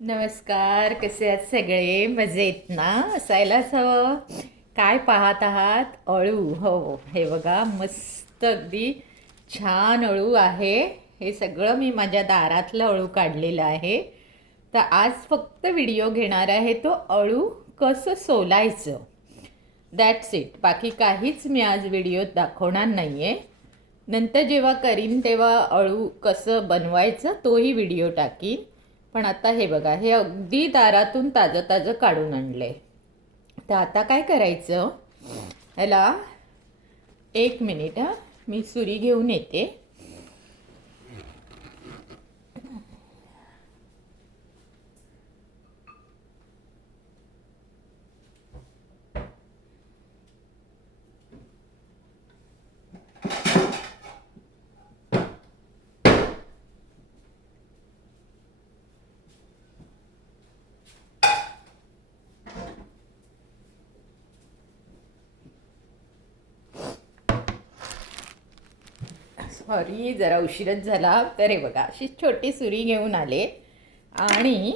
नमस्कार. कसे आहेत सगळे? मजेत ना? असायलाच हवं. काय पाहत आहात? अळू. हो, हे बघा, मस्त अगदी छान अळू आहे. हे सगळं मी माझ्या दारातलं अळू काढलेलं आहे. तर आज फक्त व्हिडिओ घेणार आहे तो अळू कसं सोलायचं. That's it. बाकी काहीच मी आज व्हिडिओत दाखवणार नाही आहे. नंतर जेव्हा करीन तेव्हा अळू कसं बनवायचं तोही व्हिडिओ टाकीन. पण आता हे बघा, हे अगदी दारातून ताजं ताजं काढून आणले. तर आता काय करायचं, ह्याला एक मिनिट हां, मी सुरी घेऊन येते. सॉरी, जरा उशीरच झाला. तर हे बघा, अशी छोटी सुरी घेऊन आले. आणि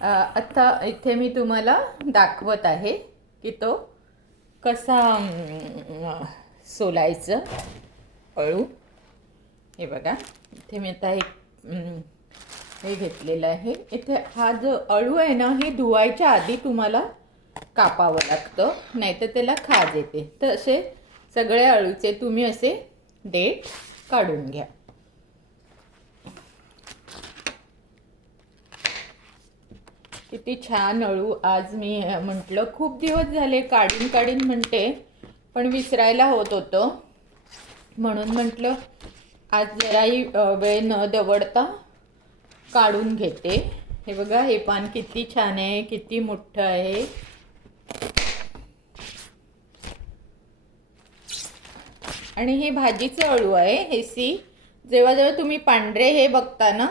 आता इथे मी तुम्हाला दाखवत आहे की तो कसा सोलायचं अळू. हे बघा, इथे मी आता हे घेतलेलं आहे. इथे हा जो अळू आहे ना, हे धुवायच्या आधी तुम्हाला कापावं लागतं, नाहीतर त्याला खाज येते. तर असे सगळे अळूचे तुम्ही असे देठ काढून घ्या. किती छान अळू. आज मी म्हटलं, खूप दिवस झाले काढीन काढीन म्हणते, पण विसरायला होत होतं. म्हणून म्हटलं आज जराही वेळ न दवडता काढून घेते. हे बघा, हे पान किती छान आहे, किती मोठं आहे. आणि हे भाजीचं अळू आहे. हे जेव्हा जेव्हा तुम्ही पांढरे हे बघता ना,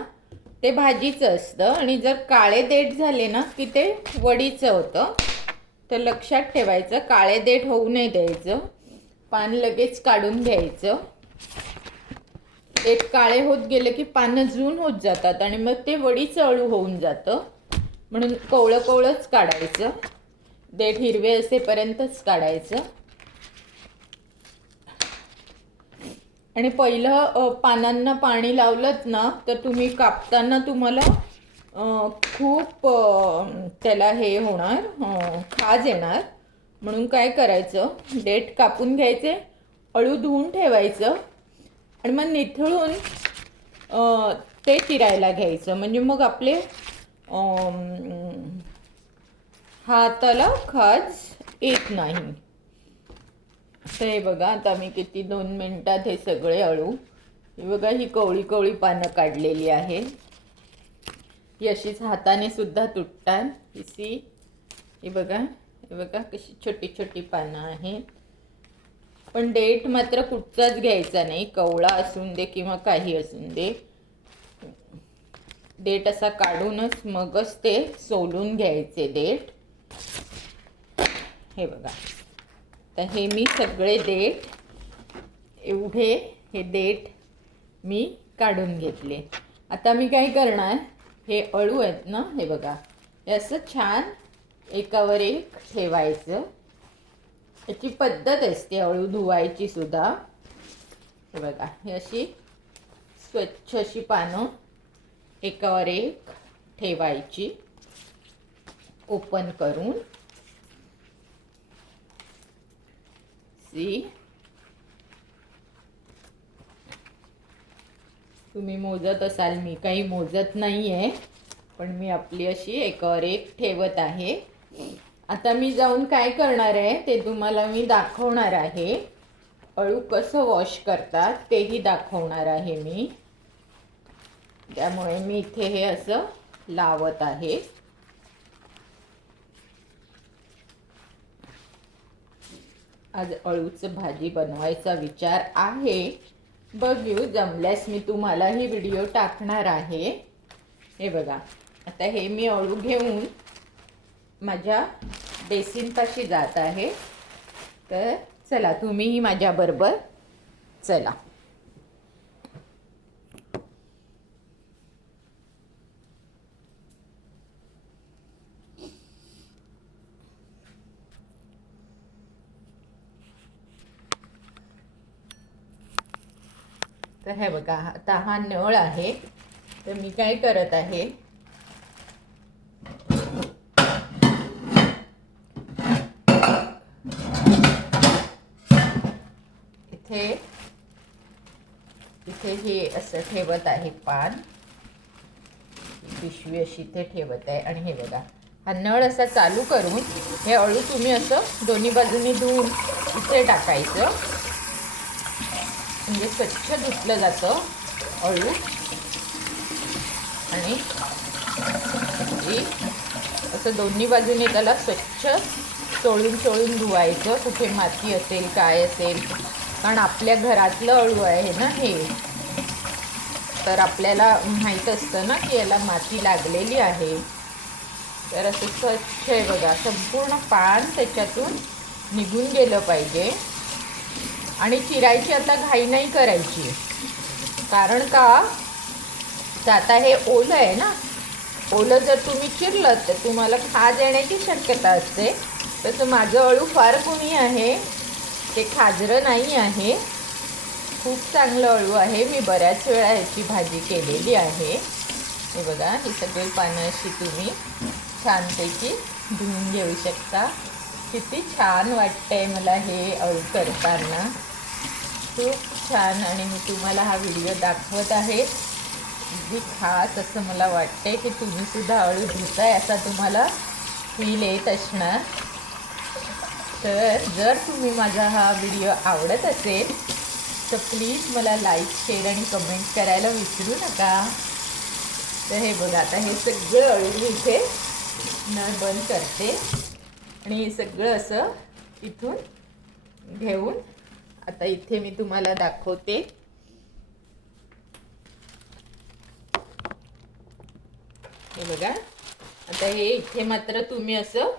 ते भाजीचं असतं. आणि जर काळे देठ झाले ना की ते वडीचं होतं. तर लक्षात ठेवायचं, काळे देठ होऊ नाही द्यायचं. पान लगेच काढून घ्यायचं. देठ काळे होत गेले की पानं जून होत जातात आणि मग ते वडीचं अळू होऊन जातं. म्हणून कोवळं कोवळंच काढायचं. देठ हिरवे असेपर्यंतच काढायचं. आणि पहिलं पानांना पाणी लावलंत ना, तर तुम्ही कापताना तुम्हाला खूप त्याला हे होणार, खाज येणार. म्हणून काय करायचं, देठ कापून घ्यायचे, अळू धुवून ठेवायचं आणि मग निथळून ते चिरायला घ्यायचं. म्हणजे मग आपले हाताला खाज येत नाही. तर हे बघा, आता मी किती 2 मिनिटात हे सगळे अळू, हे बघा, ही कवळी कवळी पानं काढलेली आहे. ही अशीच हाताने सुद्धा तुटतात. हे बघा, हे बघा कशी छोटी छोटी पानं आहेत. पण देठ मात्र कुठचाच घ्यायचा नाही, कवळा असून दे किंवा काही असून दे. देठ असा काढूनच मगच ते सोलून घ्यायचे देठ. हे बघा, तर हे मी सगळे देठ, एवढे हे देठ मी काढून घेतले. आता मी काय करणार, हे अळू आहेत ना, हे बघा, हे असं छान एकावर एक ठेवायचं. याची पद्धत असते अळू धुवायची सुद्धा. हे बघा, हे अशी स्वच्छ अशी पानं एकावर एक ठेवायची ओपन करून. तुम्ही मोजत असाल, मी काही मोजत नाही आहे, पण मी आपली अशी एकावर एक ठेवत आहे. आता मी जाऊन काय करणार आहे ते तुम्हाला मी दाखवणार आहे. अळू कसं वॉश करतात तेही दाखवणार आहे मी. त्यामुळे मी इथे हे असं लावत आहे. आज अळूचं भाजी बनवायचा विचार आहे. बघू, जमल्यास मी तुम्हाला ही व्हिडिओ टाकणार आहे. हे बघा, आता हे मी अळू घेऊन माझ्या बेसिनपाशी जात आहे. तर चला, तुम्हीही माझ्याबरोबर चला. तर हे बघा, आता हा नळ आहे. तर मी काय करत आहे, इथे इथे हे असं ठेवत आहे पान, पिशवी अशी इथे ठेवत आहे. आणि हे बघा, हा नळ असा चालू करून हे अळू तुम्ही असं दोन्ही बाजूनी धुवून इथे टाकायचं. म्हणजे स्वच्छ धुतलं जातं अळू. आणि असं दोन्ही बाजूने त्याला स्वच्छ चोळून चोळून धुवायचं, कुठे माती असेल काय असेल. कारण आपल्या घरातलं अळू आहे ना हे, तर आपल्याला माहीत असतं ना की याला माती लागलेली आहे. तर असं स्वच्छ आहे बघा, संपूर्ण पान त्याच्यातून निघून गेलं पाहिजे. आणि चिरायची आता घाई नाही करायची, कारण का तर आता हे ओलं आहे ना, ओलं जर तुम्ही चिरलं तर तुम्हाला खाज येण्याची शक्यता असते. तसं माझं अळू फार गुणी आहे, ते खाजरं नाही आहे, खूप चांगलं अळू आहे. मी बऱ्याच वेळा ह्याची भाजी केलेली आहे. हे बघा, ही सगळी पानं अशी तुम्ही छानपैकी धुवून घेऊ शकता. किती छान वाटतंय मला हे अळू करताना, खूप छान. आणि मी तुम्हाला हा व्हिडिओ दाखवत आहे अगदी खास असं मला वाटतंय की तुम्हीसुद्धा अळू धुताय असा तुम्हाला फील येत असणार. तर जर तुम्ही माझा हा व्हिडिओ आवडत असेल तर प्लीज मला लाईक, शेअर आणि कमेंट करायला विसरू नका. तर हे बघा, आता हे सगळं अळू मी इथे नळ बंद करते आणि हे सगळं असं इथून घेऊन आता इथे मी तुम्हाला दाखवते. हे बघा, आता हे इथे मात्र तुम्ही असं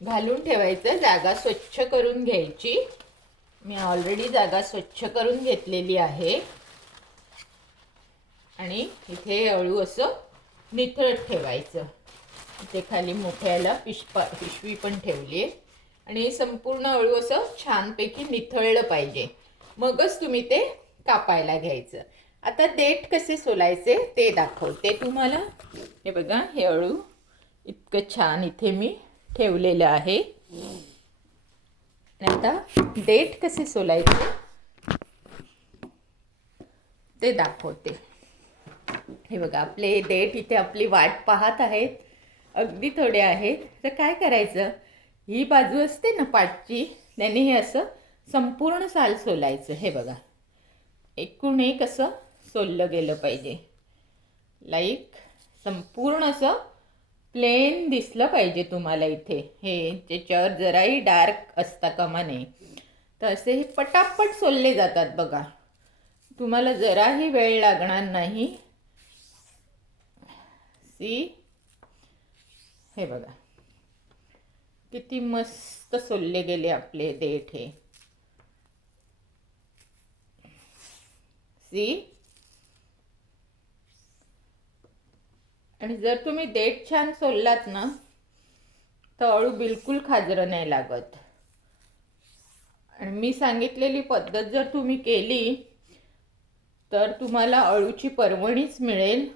घालून ठेवायचं, जागा स्वच्छ करून घ्यायची. मी ऑलरेडी जागा स्वच्छ करून घेतलेली आहे. आणि इथे अळू असं निथळत ठेवायचं. इथे खाली मोठ्याला पिशवी पण ठेवली आहे. आणि संपूर्ण अळू असं छानपैकी निथळलं पाहिजे, मगच तुम्ही ते कापायला घ्यायचं. आता देठ कसे सोलायचे ते दाखवते तुम्हाला. हे बघा, हे अळू इतकं छान इथे मी ठेवलेलं आहे. आता देठ कसे सोलायचे ते दाखवते. हे बघा, आपले देठ इथे आपली वाट पाहत आहेत, अगदी थोडे आहेत. तर काय करायचं, ही बाजू असते ना पाठची, त्याने हे असं संपूर्ण साल सोलायचं. हे बघा, एकूण एक असं सोललं गेलं पाहिजे, लाईक संपूर्ण असं प्लेन दिसलं पाहिजे तुम्हाला इथे. हे त्याच्यावर जराही डार्क असता कामा नये. तर असे हे पटापट सोलले जातात बघा, तुम्हाला जराही वेळ लागणार नाही. सी, हे बघा किती मस्त सोलले गेले आपले देठ. हे सी. आणि जर तुम्ही देठ छान सोललात ना तर अळू बिलकुल खाजरं नाही लागत. आणि मी सांगितलेली पद्धत जर तुम्ही केली तर तुम्हाला अळूची पर्वणीच मिळेल.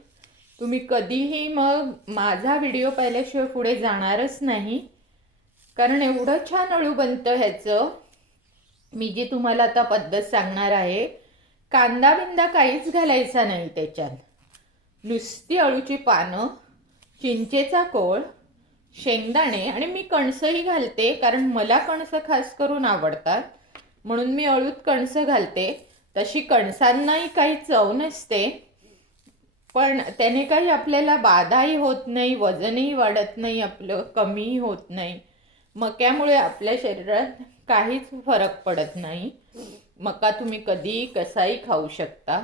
तुम्ही कधीही मग माझा व्हिडिओ पाहिल्याशिवाय पुढे जाणारच नाही, कारण एवढं छान अळू बनतं ह्याचं. मी जी तुम्हाला आता पद्धत सांगणार आहे, कांदा बिंदा काहीच घालायचा नाही त्याच्यात. नुसती अळूची पानं, चिंचेचा कोळ, शेंगदाणे, आणि मी कणसंही घालते कारण मला कणसं खास करून आवडतात, म्हणून मी अळूत कणसं घालते. तशी कणसांनाही काही चव नसते, पण त्याने काही आपल्याला बाधाही होत नाही, वजनही वाढत नाही, आपलं कमीही होत नाही. मक्यामुळे आपल्या शरीरात काहीच फरक पडत नाही. मका तुम्ही कधीही कसाही खाऊ शकता.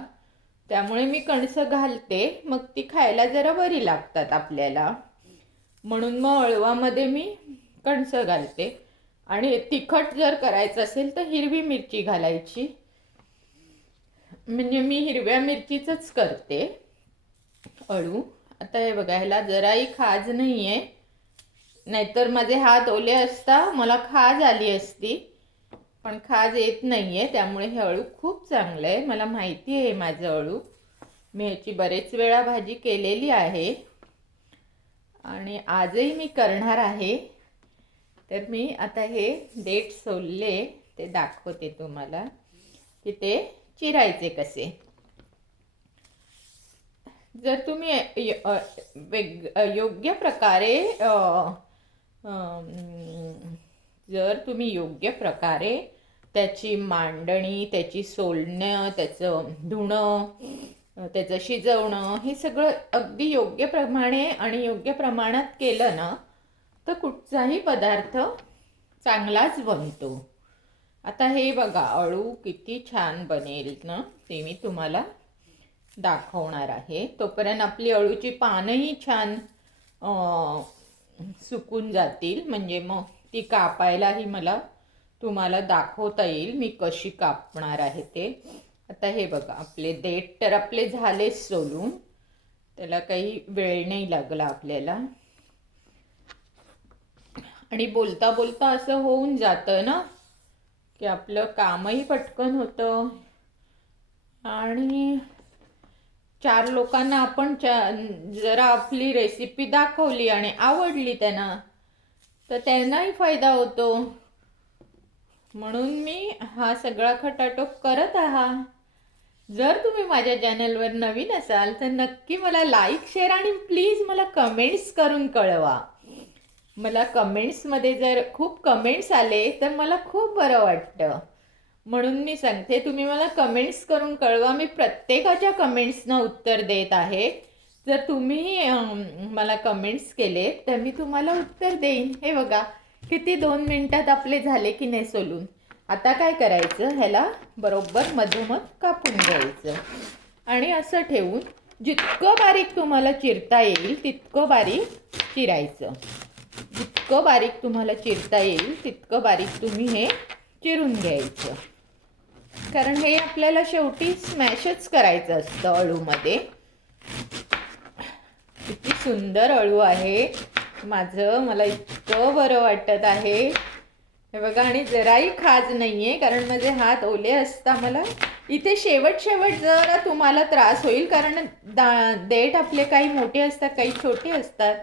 त्यामुळे मी कणसं घालते, मग ती खायला जरा बरी लागतात आपल्याला, म्हणून मग अळवामध्ये मी कणसं घालते. आणि तिखट जर करायचं असेल तर हिरवी मिरची घालायची, म्हणजे मी हिरव्या मिरचीचंच करते अळू. आता हे बघा, ह्याला जराही खाज नाही आहे, नाहीतर माझे हात ओले असता मला खाज आली असती. पण खाज येत नाही आहे, त्यामुळे हे अळू खूप चांगलं आहे. मला माहिती आहे माझं अळू. मी ह्याची बरेच वेळा भाजी केलेली आहे आणि आजही मी करणार आहे. तर मी आता हे देठ सोलले ते दाखवते तुम्हाला की ते चिरायचे कसे. जर तुम्ही योग्य प्रकारे जर तुम्ही योग्य प्रकारे त्याची मांडणी, त्याची सोलणं, त्याचं धुणं, त्याचं शिजवणं हे सगळं अगदी योग्य प्रमाणे आणि योग्य प्रमाणात केलं ना तर कुठचाही पदार्थ चांगलाच बनतो. आता हे बघा अळू किती छान बनेल ना ते मी तुम्हाला दाखवणार आहे. तोपर्यंत आपली अळूची पानंही छान सुकून जातील, म्हणजे मग ती कापायलाही मला तुम्हाला दाखवता येईल मी कशी कापणार आहे ते. आता हे बघा आपले देठ तर आपले झालेच सोलून, त्याला काही वेळ नाही लागला आपल्याला. आणि बोलता बोलता असं होऊन जातं ना की आपलं कामही पटकन होतं आणि 4 लोकांना आपण जरा आपली रेसिपी दाखवली आणि आवडली त्यांना तर त्यांनाही फायदा होतो. म्हणून मी हा सगळा खटाटोप करत आहात. जर तुम्ही माझ्या चॅनलवर नवीन असाल तर नक्की मला लाईक, शेअर आणि प्लीज मला कमेंट्स करून कळवा. मला कमेंट्समध्ये जर खूप कमेंट्स आले तर मला खूप बरं वाटतं. म्हणून मी सांगते तुम्ही मला कमेंट्स करून कळवा. मी प्रत्येकाच्या कमेंट्सना उत्तर देत आहे. जर तुम्ही मला कमेंट्स केले तर मी तुम्हाला उत्तर देईन. हे बघा किती 2 मिनिटात आपले झाले की नाही सोलून. आता काय करायचं, ह्याला बरोबर मधोमध कापून घ्यायचं आणि असं ठेवून जितकं बारीक तुम्हाला चिरता येईल तितकं बारीक चिरायचं. जितकं बारीक तुम्हाला चिरता येईल तितकं बारीक तुम्ही हे चिरून घ्यायचं. कारण हे आपल्याला शेवटी स्मॅशच करायचं असतं अळूमध्ये. किती सुंदर अळू आहे माझं, मला इतकं बरं वाटत आहे. हे बघा आणि जराही खाज नाही आहे कारण माझे हात ओले असता. मला इथे शेवट जरा तुम्हाला त्रास होईल कारण देठ आपले काही मोठे असतात काही छोटे असतात,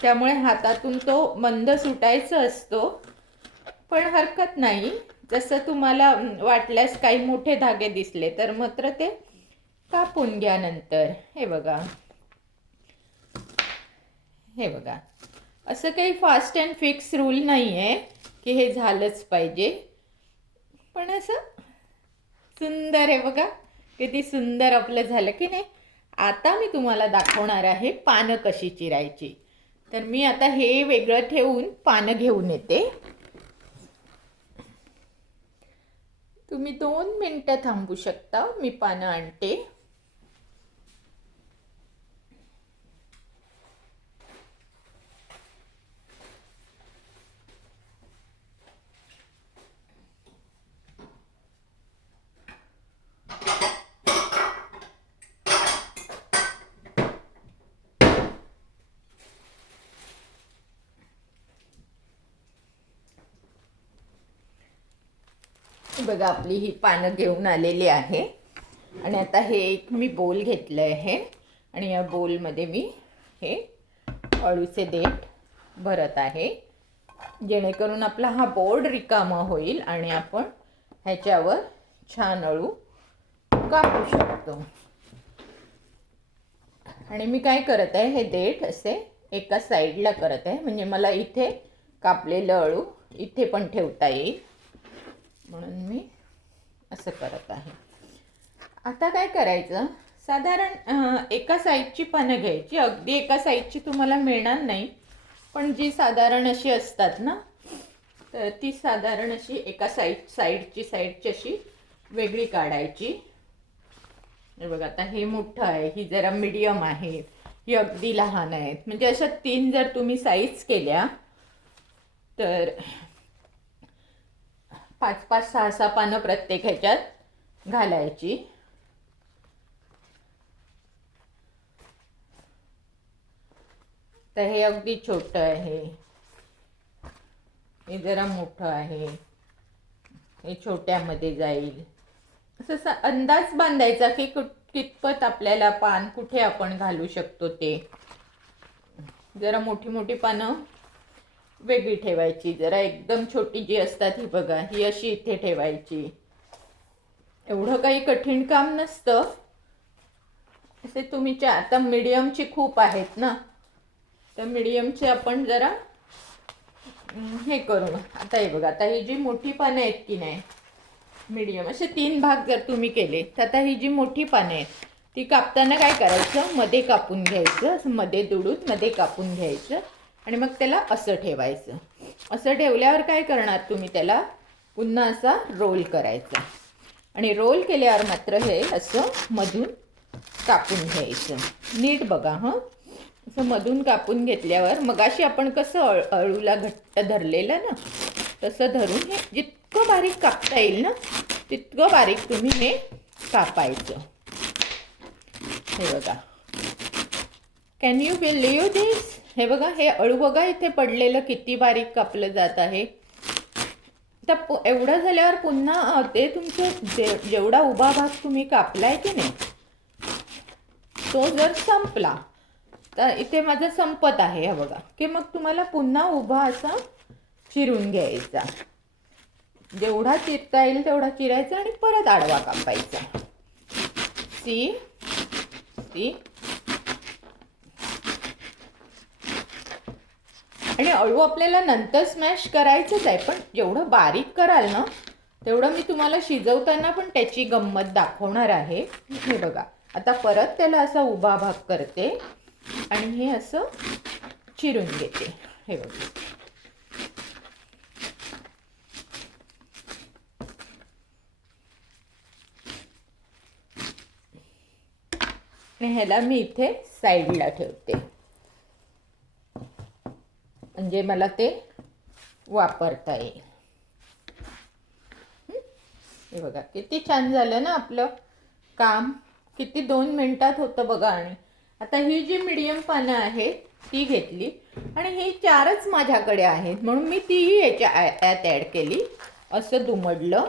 त्यामुळे हातातून तो मंद सुटायचा असतो. पण हरकत नाही, जसं तुम्हाला वाटल्यास काही मोठे धागे दिसले तर मात्र ते कापून घ्या नंतर. हे बघा हे बघा असं काही फास्ट अँड फिक्स रूल नाही आहे की हे झालंच पाहिजे. पण असं सुंदर आहे बघा किती सुंदर आपलं झालं की नाही. आता मी तुम्हाला दाखवणार आहे पानं कशी चिरायची. तर मी आता हे वेगळं ठेवून पानं घेऊन येते. तुम्ही 2 मिनिटं थांबू शकता, मी पानं आणते. बघा आपली ही पानं घेऊन आलेली आहे आणि आता हे एक मी बोल घेतलं आहे आणि या बोलमध्ये मी हे अळूचे देठ भरत आहे जेणेकरून आपला हा बोर्ड रिकामा होईल आणि आपण ह्याच्यावर छान अळू कापू शकतो. आणि मी काय करत आहे, हे देठ असे एका साईडला करत आहे म्हणजे मला इथे कापलेलं अळू इथे पण ठेवता येईल, म्हणून मी असं करत आहे. आता काय करायचं, साधारण एका साईजची पानं घ्यायची. अगदी एका साईजची तुम्हाला मिळणार नाही, पण जी साधारण अशी असतात ना तर ती साधारण अशी एका साईडची अशी वेगळी काढायची. हे बघा आता हे मोठं आहे, ही जरा मीडियम आहे, ही अगदी लहान आहेत. म्हणजे अशा 3 जर तुम्ही साईज केल्या तर 5-5, 6-6 पानं प्रत्येक ह्याच्यात घालायची. तर हे अगदी छोटं आहे, हे जरा मोठं आहे. हे छोट्यामध्ये जाईल असं अंदाज बांधायचा की कितपत आपल्याला पान कुठे आपण घालू शकतो ते. जरा मोठी मोठी पानं वेगळी ठेवायची, जरा एकदम छोटी जी असतात ही बघा ही अशी इथे ठेवायची. एवढं काही कठीण काम नसतं. असे तुम्ही आता मीडियमची खूप आहेत ना, तर मीडियमचे आपण जरा हे करून आता हे बघा, आता ही जी मोठी पानं आहेत की नाही मीडियम असे 3 भाग जर तुम्ही केले तर आता ही जी मोठी पानं आहेत ती कापताना काय करायचं, मध्ये कापून घ्यायचं, असं मध्ये दुडून मध्ये कापून घ्यायचं आणि मग त्याला असं ठेवायचं. असं ठेवल्यावर काय करणार तुम्ही, त्याला पुन्हा असा रोल करायचा आणि रोल केल्यावर मात्र हे असं मधून कापून घ्यायचं. नीट बघा हं, असं मधून कापून घेतल्यावर मगाशी आपण कसं अळूला घट्ट धरलेलं ना तसं धरून हे जितकं बारीक कापता येईल ना तितकं बारीक तुम्ही हे कापायचं. हे बघा, कॅन यू बिलीव्ह दिस? हे बघा, हे अळू बघा इथे पडलेलं किती बारीक कापलं जात आहे. तर एवढं झाल्यावर पुन्हा ते तुमचं जेवढा उभा भाग तुम्ही कापलाय की नाही तो जर संपला तर इथे माझं संपत आहे हे बघा, की मग तुम्हाला पुन्हा उभा असा चिरून घ्यायचा. जेवढा चिरता येईल तेवढा चिरायचा आणि परत आडवा कापायचा. सी सी आणि अळू आपल्याला नंतर स्मॅश करायचंच आहे, पण जेवढं बारीक कराल ना तेवढं मी तुम्हाला शिजवताना पण त्याची गंमत दाखवणार आहे. हे बघा, आता परत त्याला असा उभा भाग करते आणि हे असं चिरून घेते. हे बघा, आणि ह्याला मी इथे साईडला ठेवते म्हणजे मला ते वापरता येईल. हे बघा किती छान झालं ना आपलं काम, किती 2 मिनिटात होतं बघा. आणि आता ही जी मीडियम पानं आहेत ती घेतली आणि ही 4च माझ्याकडे आहेत म्हणून मी तीही यात ॲड केली. असं दुमडलं,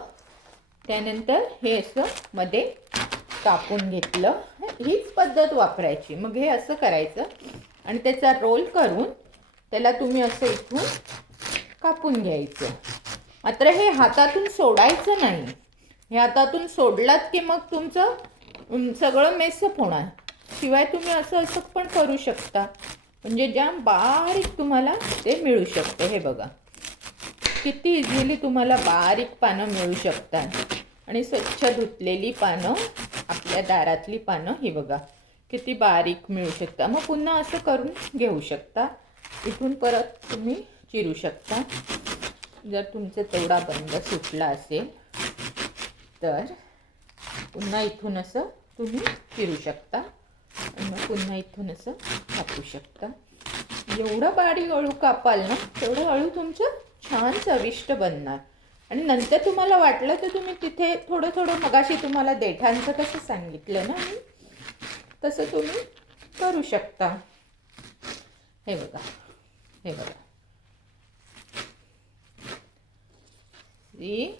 त्यानंतर हे असं मध्ये कापून घेतलं. हीच पद्धत वापरायची. मग हे असं करायचं आणि त्याचा रोल करून त्याला तुम्ही असं इथून कापून घ्यायचं. मात्र हे हातातून सोडायचं नाही. हे हातातून सोडलात की मग तुमचं सगळं मेसअप होणार. शिवाय तुम्ही असं असं पण करू शकता, म्हणजे जाम बारीक तुम्हाला ते मिळू शकतं. हे बघा किती इझिली तुम्हाला बारीक पानं मिळू शकतात. आणि स्वच्छ धुतलेली पानं, आपल्या दारातली पानं ही बघा किती बारीक मिळू शकता. मग पुन्हा असं करून घेऊ शकता. इथून परत तुम्ही चिरू शकता. जर तुमचं तेवढा बंद सुटला असेल तर पुन्हा इथून असं तुम्ही चिरू शकता आणि मग पुन्हा इथून असं कापू शकता. जेवढं बारीक अळू कापाल ना तेवढं अळू तुमचं छान चविष्ट बनणार. आणि नंतर तुम्हाला वाटलं तर तुम्ही तिथे थोडं थोडं मगाशी तुम्हाला देठांचं कसं सांगितलं ना मी तसं तुम्ही करू शकता. हे बघा, हे बघा, सी.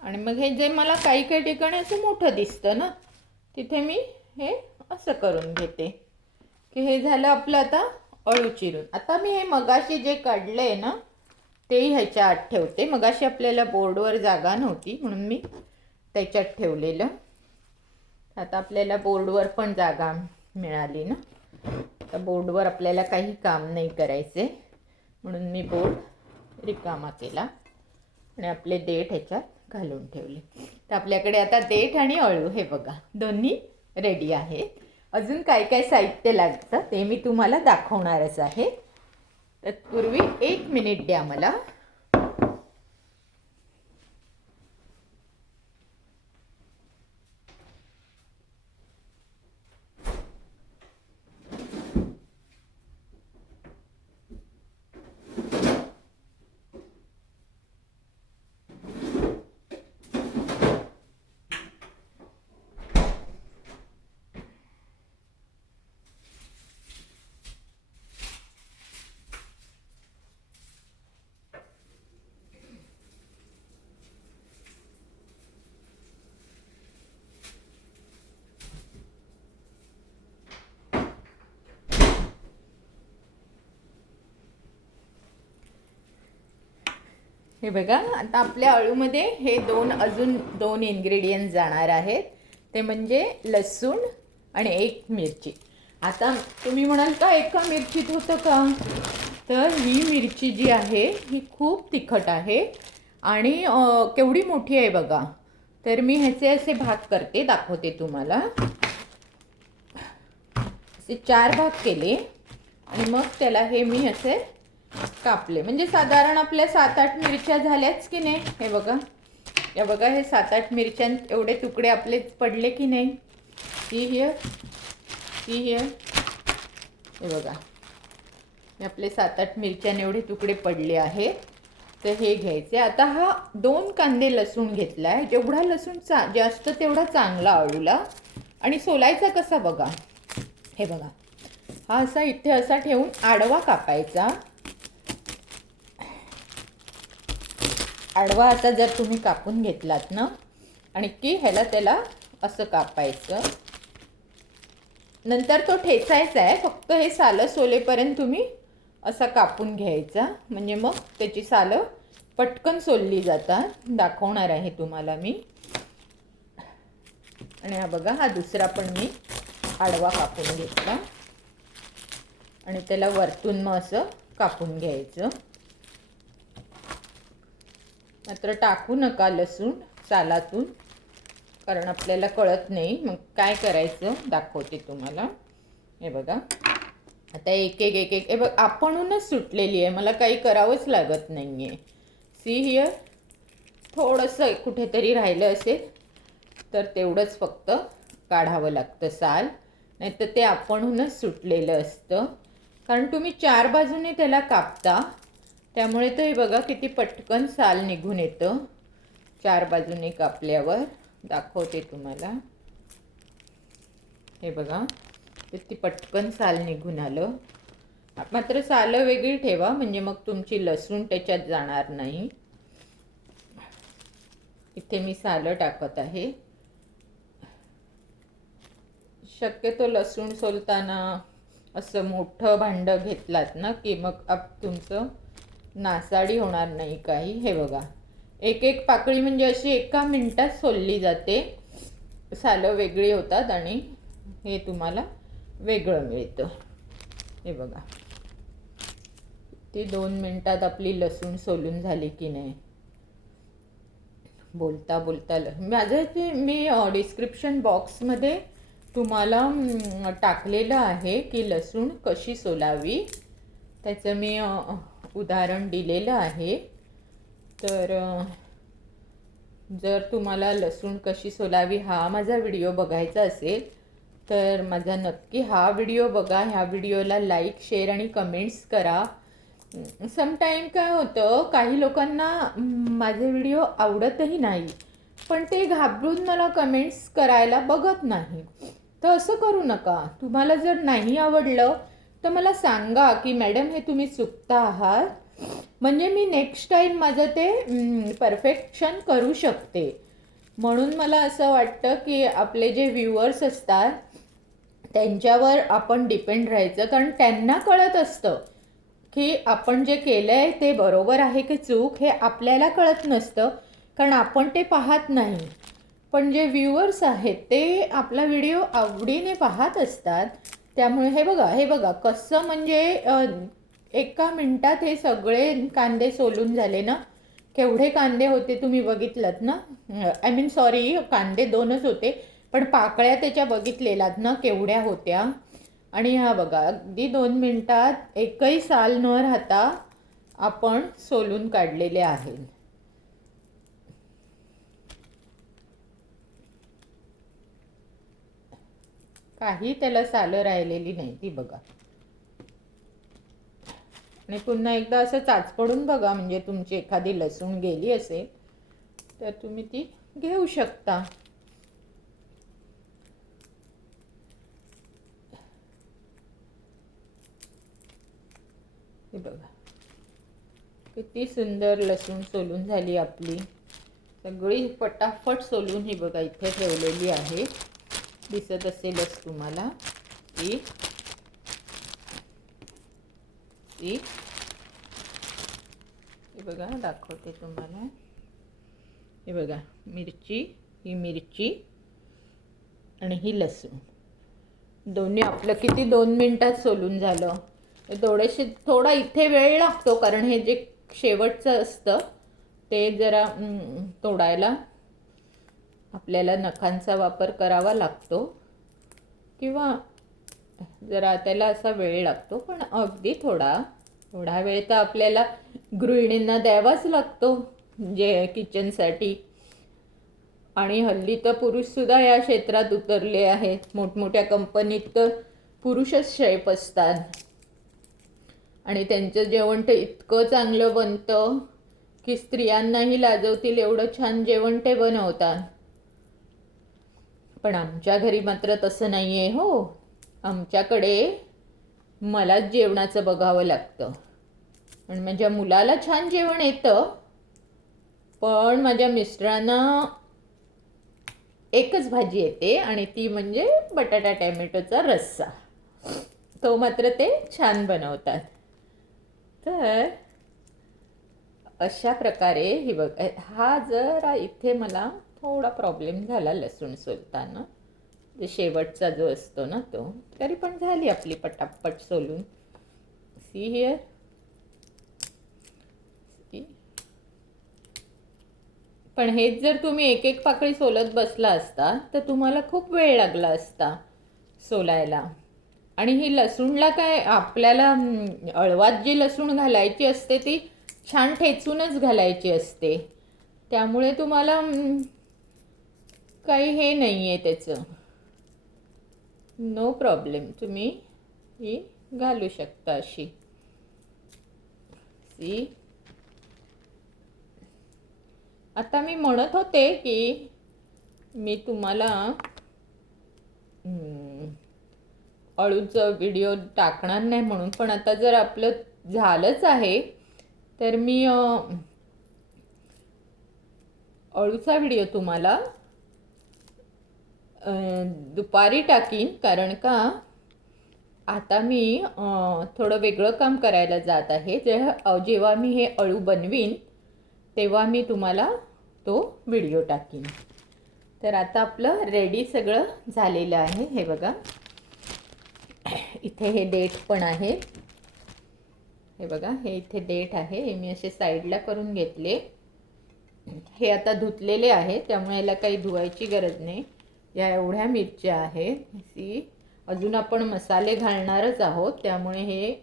आणि मग हे जे मला काही काही ठिकाणी असं मोठं दिसतं ना तिथे मी हे असं करून घेते की हे झालं आपलं आता अळू चिरून. आता मी हे मगाशी जे काढलं आहे ना तेही ह्याच्या आत ठेवते. मगाशी आपल्याला बोर्डवर जागा नव्हती म्हणून मी त्याच्यात ठेवलेलं. आता आपल्याला बोर्डवर पण जागा मिळाली ना, तर बोर्डवर आपल्याला काही काम नाही करायचे म्हणून मी बोर्ड रिकामा केला आणि आपले देठ ह्याच्यात घालून ठेवले. तर आपल्याकडे आता देठ आणि अळू हे बघा दोन्ही रेडी आहेत. अजून काय काय साहित्य लागतं ते मी तुम्हाला दाखवणारच आहे. तत्पूर्वी 1 मिनिट द्या मला. हे बघा, आता आपल्या अळूमध्ये हे अजून दोन इन्ग्रेडियंट जाणार आहेत. ते म्हणजे लसूण आणि एक मिरची. आता तुम्ही म्हणाल का एका मिरचीत होतं का? तर ही मिरची जी आहे ही खूप तिखट आहे आणि केवढी मोठी आहे बघा. तर मी ह्याचे असे भाग करते, दाखवते तुम्हाला. असे 4 भाग केले आणि मग त्याला हे मी असे कापले. म्हणजे साधारण आपल्या 7-8 मिरच्या झाल्याच की नाही. हे बघा, या बघा, हे 7-8 मिरच्यां एवढे तुकडे आपले पडले की नाही. See here, see here. हे बघा, हे आपले 7-8 मिरच्यां एवढे तुकडे पडले आहेत. तर हे घ्यायचे. आता हा 2 कांदे लसूण घेतला आहे. जेवढा लसूण जास्त तेवढा चांगला अळूला. आणि सोलायचा कसा बघा. हे बघा, हा असा इथे असा ठेवून आडवा कापायचा. आडवा असा जर तुम्ही कापून घेतलात ना, आणि की ह्याला त्याला असं कापायचं. नंतर तो ठेचायचा आहे. फक्त हे सालं सोलेपर्यंत तुम्ही असा कापून घ्यायचा. म्हणजे मग त्याची सालं पटकन सोलली जातात. दाखवणार आहे तुम्हाला मी. आणि हा बघा, हा दुसरा पण मी आडवा कापून घेतला आणि त्याला वरतून मग असं कापून घ्यायचं. मात्र टाकू नका लसूण सालातून, कारण आपल्याला कळत नाही. मग काय करायचं दाखवते तुम्हाला. हे बघा, आता एक एक एक एक हे बघ, आपणूनच सुटलेली आहे. मला काही करावंच लागत नाही आहे. See here. थोडंसं कुठेतरी राहिलं असेल तर तेवढंच फक्त काढावं लागतं साल. नाही तर ते आपणूनच सुटलेलं असतं. कारण तुम्ही 4 बाजूने त्याला कापता, त्यामुळे तर हे बघा किती पटकन साल निघून येतं. 4 बाजूने कापल्यावर दाखवते तुम्हाला. हे बघा, किती पटकन साल निघून आलं. मात्र सालं वेगळी ठेवा, म्हणजे मग तुमची लसूण त्याच्यात जाणार नाही. इथे मी सालं टाकत आहे. शक्यतो लसूण सोलताना असं मोठं भांडं घेतलात ना की मग तुमचं नासाडी होणार नाही काही. हे बघा, एक एक पाकळी म्हणजे अशी एका मिनटात सोलली जाते. सालं वेगळी होतात आणि हे तुम्हाला वेगळं मिळतं. हे बघा, ती 2 मिनटात आपली लसूण सोलून झाली की नाही. बोलता बोलता माझं ते मी डिस्क्रिप्शन बॉक्समध्ये तुम्हाला टाकलेलं आहे की लसूण कशी सोलावी. त्याचं मी उदाहरण दिलेलं आहे. तर जर तुम्हाला लसूण कशी सोलावी हा माझा व्हिडिओ बघायचा असेल तर माझा नक्की हा व्हिडिओ बघा. ह्या व्हिडिओला लाईक, शेअर आणि कमेंट्स करा. समटाईम काय होतं, काही लोकांना माझे व्हिडिओ आवडतही नाही, पण ते घाबरून मला कमेंट्स करायला बघत नाही. तर असं करू नका. तुम्हाला जर नाही आवडलं तर मला सांगा की मॅडम हे तुम्ही चुकता आहात, म्हणजे मी नेक्स्ट टाईम माझं ते परफेक्शन करू शकते. म्हणून मला असं वाटतं की आपले जे व्ह्युअर्स असतात त्यांच्यावर आपण डिपेंड राहायचं. कारण त्यांना कळत असतं की आपण जे केलं आहे ते बरोबर आहे की चूक, हे आपल्याला कळत नसतं कारण आपण ते पाहत नाही. पण जे व्ह्युअर्स आहेत ते आपला व्हिडिओ आवडीने पाहत असतात. त्यामुळे हे बघा, हे बघा कसं म्हणजे एका मिनटात हे सगळे कांदे सोलून झाले ना. केवढे कांदे होते तुम्ही बघितलात ना. आय मीन सॉरी, कांदे 2च होते, पण पाकळ्या त्याच्या बघितलेलात ना केवढ्या होत्या. आणि हा बघा, अगदी 2 मिनटात एकही साल न राहता आपण सोलून काढलेले आहेत. काही त्याला सालं राहिलेली नाही. ती बघा. आणि पुन्हा एकदा असं चाचपडून बघा, म्हणजे तुमची एखादी लसूण गेली असेल तर तुम्ही ती घेऊ शकता. हे बघा, किती सुंदर लसूण सोलून झाली आपली. सगळी पटापट सोलून ही बघा इथे ठेवलेली आहे. दिसत असेलच तुम्हाला की हे बघा दाखवते तुम्हाला. हे बघा मिरची, ही मिरची आणि ही लसूण दोन्ही आपलं किती 2 मिनटात सोलून झालं. थोडा इथे वेळ लागतो कारण हे जे शेवटचं असतं ते जरा तोडायला आपल्याला नखांचा वापर करावा लागतो किंवा जरा त्याला असा वेळ लागतो, पण अगदी थोडा वेळ तर आपल्याला गृहिणींना द्यावाच लागतो जे किचनसाठी. आणि हल्ली तर पुरुषसुद्धा या क्षेत्रात उतरले आहेत. मोठमोठ्या कंपनीत तर पुरुषच शेफ असतात आणि त्यांचं जेवण तर इतकं चांगलं बनतं की स्त्रियांनाही लाजवतील एवढं छान जेवण ते बनवतात. पण आमच्या घरी मात्र तसं नाही आहे हो. आमच्याकडे मलाच जेवणाचं बघावं लागतं. आणि माझ्या मुलाला छान जेवण येतं, पण माझ्या मिस्टरांना एकच भाजी येते आणि ती म्हणजे बटाटा टॅमॅटोचा रस्सा. तो मात्र ते छान बनवतात. तर अशा प्रकारे ही बघ, हा जरा इथे मला थोडा प्रॉब्लेम झाला लसूण सोलताना, जे शेवटचा जो असतो ना तो. तरी पण झाली आपली पटापट सोलून. सी हिअर, पण हेच जर तुम्ही एक एक पाकळी सोलत बसला असता तर तुम्हाला खूप वेळ लागला असता सोलायला. आणि ही लसूणला काय आपल्याला अळवात जी लसूण घालायची असते ती छान ठेचूनच घालायची असते, त्यामुळे तुम्हाला काही हे नाही आहे त्याचं, नो प्रॉब्लेम. तुम्ही ही घालू शकता अशी. सी, आता मी म्हणत होते की मी तुम्हाला अळूचं व्हिडिओ टाकणार नाही म्हणून, पण आता जर आपलं झालंच आहे तर मी अळूचा व्हिडिओ तुम्हाला दुपारी टाकीन. कारण का आता मी थोडं वेगळं काम करायला जात आहे. जेव्हा मी हे अळू बनवीन तेव्हा मी तुम्हाला तो व्हिडिओ टाकीन. तर आता आपलं रेडी सगळं झालेलं आहे. हे बघा इथे हे डेट पण आहे. हे बघा हे इथे डेट आहे, हे मी असे साईडला करून घेतले. हे आता धुतलेले आहे त्यामुळे याला काही धुवायची गरज नाही. या एवढ्या मिरच्या आहेत. सी, अजून आपण मसाले घालणारच आहोत त्यामुळे हे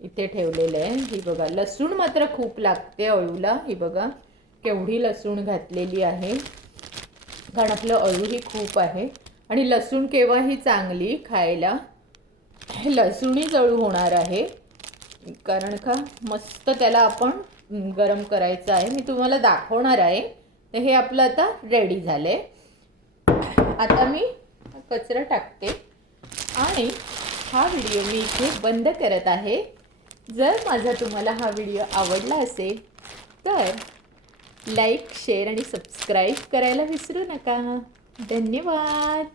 इथे ठेवलेलं आहे. ही बघा लसूण मात्र खूप लागते अळूला. ही बघा केवढी लसूण घातलेली आहे, कारण आपलं अळूही खूप आहे. आणि लसूण केव्हाही चांगली खायला लसूणीच अळू होणार आहे, कारण का मस्त त्याला आपण गरम करायचं आहे. मी तुम्हाला दाखवणार आहे. तर हे आपलं आता रेडी झालं आहे. आता मी कचरा टाकते आणि हा व्हिडिओ मी इथे बंद करत आहे. जर माझा तुम्हाला हा व्हिडिओ आवडला असेल तर लाईक, शेअर आणि सबस्क्राईब करायला विसरू नका. धन्यवाद.